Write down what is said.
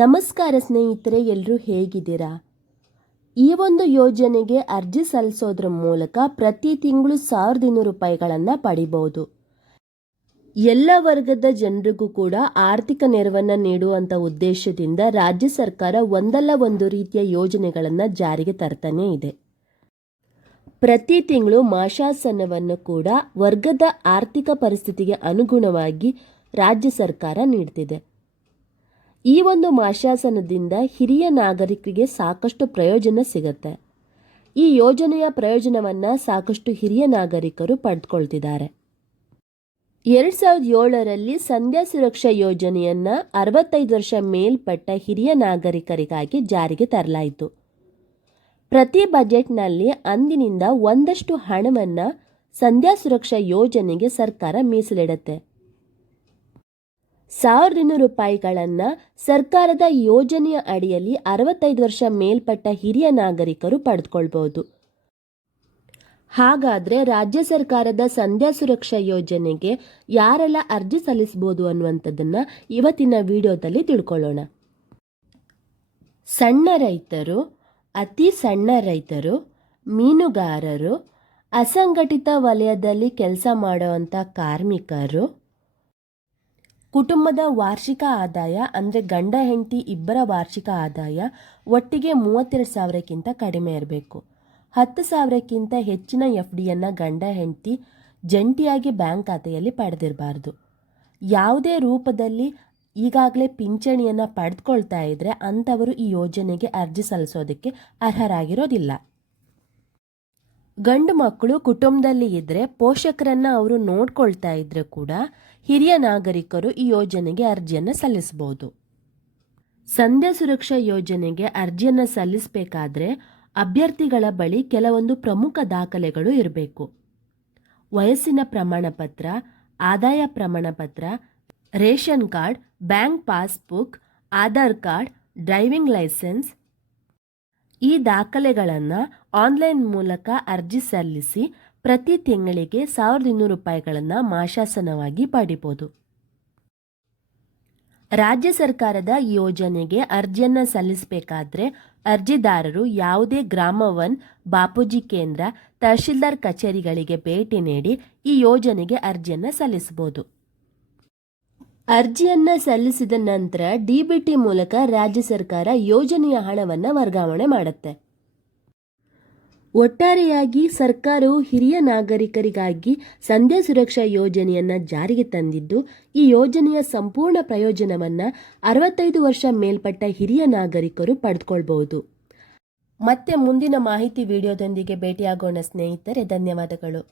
ನಮಸ್ಕಾರ ಸ್ನೇಹಿತರೆ, ಎಲ್ಲರೂ ಹೇಗಿದ್ದೀರಾ? ಈ ಒಂದು ಯೋಜನೆಗೆ ಅರ್ಜಿ ಸಲ್ಲಿಸೋದ್ರ ಮೂಲಕ ಪ್ರತಿ ತಿಂಗಳು 1200 ರೂಪಾಯಿಗಳನ್ನು ಪಡಿಬಹುದು. ಎಲ್ಲ ವರ್ಗದ ಜನರಿಗೂ ಕೂಡ ಆರ್ಥಿಕ ನೆರವನ್ನು ನೀಡುವಂಥ ಉದ್ದೇಶದಿಂದ ರಾಜ್ಯ ಸರ್ಕಾರ ಒಂದಲ್ಲ ಒಂದು ರೀತಿಯ ಯೋಜನೆಗಳನ್ನು ಜಾರಿಗೆ ತರ್ತಾನೆ ಇದೆ. ಪ್ರತಿ ತಿಂಗಳು ಮಾಸಾಸನವನ್ನು ಕೂಡ ವರ್ಗದ ಆರ್ಥಿಕ ಪರಿಸ್ಥಿತಿಗೆ ಅನುಗುಣವಾಗಿ ರಾಜ್ಯ ಸರ್ಕಾರ ನೀಡ್ತಿದೆ. ಈ ಒಂದು ಮಾಸಾಸನದಿಂದ ಹಿರಿಯ ನಾಗರಿಕರಿಗೆ ಸಾಕಷ್ಟು ಪ್ರಯೋಜನ ಸಿಗುತ್ತೆ. ಈ ಯೋಜನೆಯ ಪ್ರಯೋಜನವನ್ನು ಸಾಕಷ್ಟು ಹಿರಿಯ ನಾಗರಿಕರು ಪಡೆದುಕೊಳ್ತಿದ್ದಾರೆ. 2007ರಲ್ಲಿ ಸಂಧ್ಯಾ ಸುರಕ್ಷಾ ಯೋಜನೆಯನ್ನು 65 ವರ್ಷ ಮೇಲ್ಪಟ್ಟ ಹಿರಿಯ ನಾಗರಿಕರಿಗಾಗಿ ಜಾರಿಗೆ ತರಲಾಯಿತು. ಪ್ರತಿ ಬಜೆಟ್ನಲ್ಲಿ ಅಂದಿನಿಂದ ಒಂದಷ್ಟು ಹಣವನ್ನು ಸಂಧ್ಯಾ ಸುರಕ್ಷಾ ಯೋಜನೆಗೆ ಸರ್ಕಾರ ಮೀಸಲಿಡುತ್ತೆ. 1200 ರೂಪಾಯಿಗಳನ್ನು ಸರ್ಕಾರದ ಯೋಜನೆಯ ಅಡಿಯಲ್ಲಿ 65 ವರ್ಷ ಮೇಲ್ಪಟ್ಟ ಹಿರಿಯ ನಾಗರಿಕರು ಪಡೆದುಕೊಳ್ಬಹುದು. ಹಾಗಾದರೆ ರಾಜ್ಯ ಸರ್ಕಾರದ ಸಂಧ್ಯಾ ಸುರಕ್ಷಾ ಯೋಜನೆಗೆ ಯಾರೆಲ್ಲ ಅರ್ಜಿ ಸಲ್ಲಿಸಬಹುದು ಅನ್ನುವಂಥದ್ದನ್ನು ಇವತ್ತಿನ ವಿಡಿಯೋದಲ್ಲಿ ತಿಳ್ಕೊಳ್ಳೋಣ. ಸಣ್ಣ ರೈತರು, ಅತಿ ಸಣ್ಣ ರೈತರು, ಮೀನುಗಾರರು, ಅಸಂಘಟಿತ ವಲಯದಲ್ಲಿ ಕೆಲಸ ಮಾಡುವಂಥ ಕಾರ್ಮಿಕರು, ಕುಟುಂಬದ ವಾರ್ಷಿಕ ಆದಾಯ ಅಂದರೆ ಗಂಡ ಹೆಂಡತಿ ಇಬ್ಬರ ವಾರ್ಷಿಕ ಆದಾಯ ಒಟ್ಟಿಗೆ 32,000ಕ್ಕಿಂತ ಕಡಿಮೆ ಇರಬೇಕು. 10,000ಕ್ಕಿಂತ ಹೆಚ್ಚಿನ FDಯನ್ನು ಗಂಡ ಹೆಂಡತಿ ಜಂಟಿಯಾಗಿ ಬ್ಯಾಂಕ್ ಖಾತೆಯಲ್ಲಿ ಪಡೆದಿರಬಾರ್ದು. ಯಾವುದೇ ರೂಪದಲ್ಲಿ ಈಗಾಗಲೇ ಪಿಂಚಣಿಯನ್ನು ಪಡೆದುಕೊಳ್ತಾ ಇದ್ದರೆ ಅಂಥವರು ಈ ಯೋಜನೆಗೆ ಅರ್ಜಿ ಸಲ್ಲಿಸೋದಕ್ಕೆ ಅರ್ಹರಾಗಿರೋದಿಲ್ಲ. ಗಂಡು ಮಕ್ಕಳು ಕುಟುಂಬದಲ್ಲಿ ಇದ್ದರೆ ಪೋಷಕರನ್ನು ಅವರು ನೋಡ್ಕೊಳ್ತಾ ಇದ್ದರೆ ಕೂಡ ಹಿರಿಯ ನಾಗರಿಕರು ಈ ಯೋಜನೆಗೆ ಅರ್ಜಿಯನ್ನು ಸಲ್ಲಿಸಬಹುದು. ಸಂಧ್ಯಾ ಸುರಕ್ಷಾ ಯೋಜನೆಗೆ ಅರ್ಜಿಯನ್ನು ಸಲ್ಲಿಸಬೇಕಾದ್ರೆ ಅಭ್ಯರ್ಥಿಗಳ ಬಳಿ ಕೆಲವೊಂದು ಪ್ರಮುಖ ದಾಖಲೆಗಳು ಇರಬೇಕು. ವಯಸ್ಸಿನ ಪ್ರಮಾಣಪತ್ರ, ಆದಾಯ ಪ್ರಮಾಣಪತ್ರ, ration card, bank passbook, Aadhaar card, driving licence. ಈ ದಾಖಲೆಗಳನ್ನು ಆನ್ಲೈನ್ ಮೂಲಕ ಅರ್ಜಿ ಸಲ್ಲಿಸಿ ಪ್ರತಿ ತಿಂಗಳಿಗೆ 1200 ರೂಪಾಯಿಗಳನ್ನು ಮಾಸಾಸನವಾಗಿ ಪಡಿಬೋದು. ರಾಜ್ಯ ಸರ್ಕಾರದ ಯೋಜನೆಗೆ ಅರ್ಜಿಯನ್ನು ಸಲ್ಲಿಸಬೇಕಾದ್ರೆ ಅರ್ಜಿದಾರರು ಯಾವುದೇ ಗ್ರಾಮ 1, ಬಾಪೂಜಿ ಕೇಂದ್ರ, ತಹಶೀಲ್ದಾರ್ ಕಚೇರಿಗಳಿಗೆ ಭೇಟಿ ನೀಡಿ ಈ ಯೋಜನೆಗೆ ಅರ್ಜಿಯನ್ನು ಸಲ್ಲಿಸಬಹುದು. ಅರ್ಜಿಯನ್ನು ಸಲ್ಲಿಸಿದ ನಂತರ DBT ಮೂಲಕ ರಾಜ್ಯ ಸರ್ಕಾರ ಯೋಜನೆಯ ಹಣವನ್ನು ವರ್ಗಾವಣೆ ಮಾಡುತ್ತೆ. ಒಟ್ಟಾರೆಯಾಗಿ ಸರ್ಕಾರವು ಹಿರಿಯ ನಾಗರಿಕರಿಗಾಗಿ ಸಂಧ್ಯಾ ಸುರಕ್ಷಾ ಯೋಜನೆಯನ್ನು ಜಾರಿಗೆ ತಂದಿದ್ದು, ಈ ಯೋಜನೆಯ ಸಂಪೂರ್ಣ ಪ್ರಯೋಜನವನ್ನು 65 ವರ್ಷ ಮೇಲ್ಪಟ್ಟ ಹಿರಿಯ ನಾಗರಿಕರು ಪಡೆದುಕೊಳ್ಬಹುದು. ಮತ್ತೆ ಮುಂದಿನ ಮಾಹಿತಿ ವಿಡಿಯೋದೊಂದಿಗೆ ಭೇಟಿಯಾಗೋಣ ಸ್ನೇಹಿತರೆ. ಧನ್ಯವಾದಗಳು.